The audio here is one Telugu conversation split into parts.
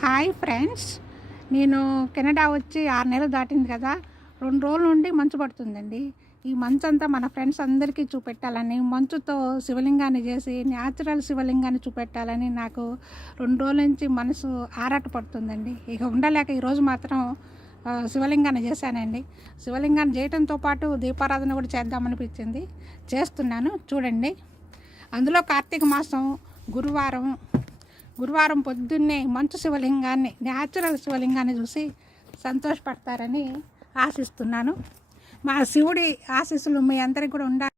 హాయ్ ఫ్రెండ్స్, నేను కెనడా వచ్చి 6 నెలలు దాటింది కదా. 2 రోజుల నుండి మంచు పడుతుందండి. ఈ మంచు అంతా మన ఫ్రెండ్స్ అందరికీ చూపెట్టాలని, మంచుతో శివలింగాన్ని చేసి న్యాచురల్ శివలింగాన్ని చూపెట్టాలని నాకు 2 రోజుల నుంచి మనసు ఆరాట పడుతుందండి. ఇక ఉండలేక ఈరోజు మాత్రం శివలింగాన్ని చేశానండి. శివలింగాన్ని చేయడంతో పాటు దీపారాధన కూడా చేద్దామనిపించింది. చేస్తున్నాను చూడండి. అందులో కార్తీక మాసం గురువారం పొద్దున్నే మంచు శివలింగాన్ని, న్యాచురల్ శివలింగాన్ని చూసి సంతోషపడతారని ఆశిస్తున్నాను. మా శివుడి ఆశీస్సులు మీ అందరికి కూడా ఉండాలి.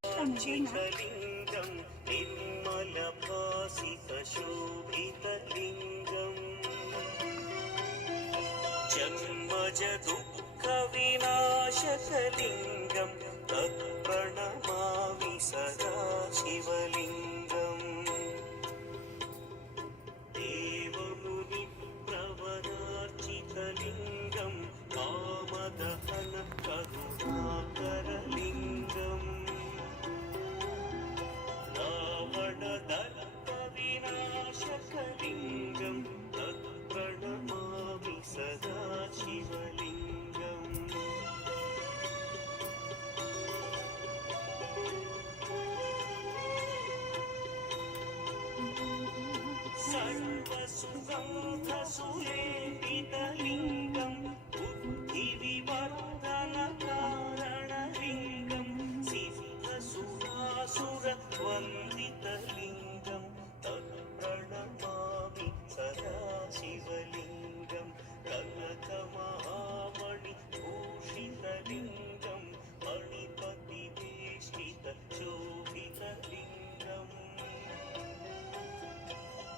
सर्वसुगन्धसुलेपितलिङ्गं बुद्धिविवर्धनकारणलिङ्गं सिद्धसुरासुरवन्दितलिङ्गं तत्प्रणमामि सदा शिवलिङ्गं कनकमहामणिभूषितलिङ्गं मणिपतिवेष्टितशोभितलिङ्गम्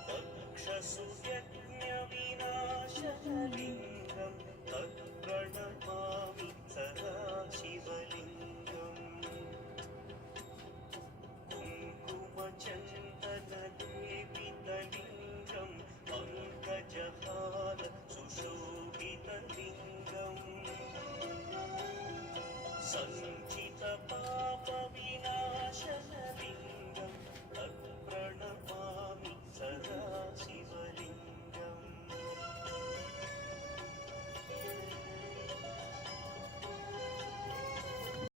तत्क्षसुयज्ञविनाशकलिङ्गं तत्प्रणमामि सदा शिवलिङ्गम्।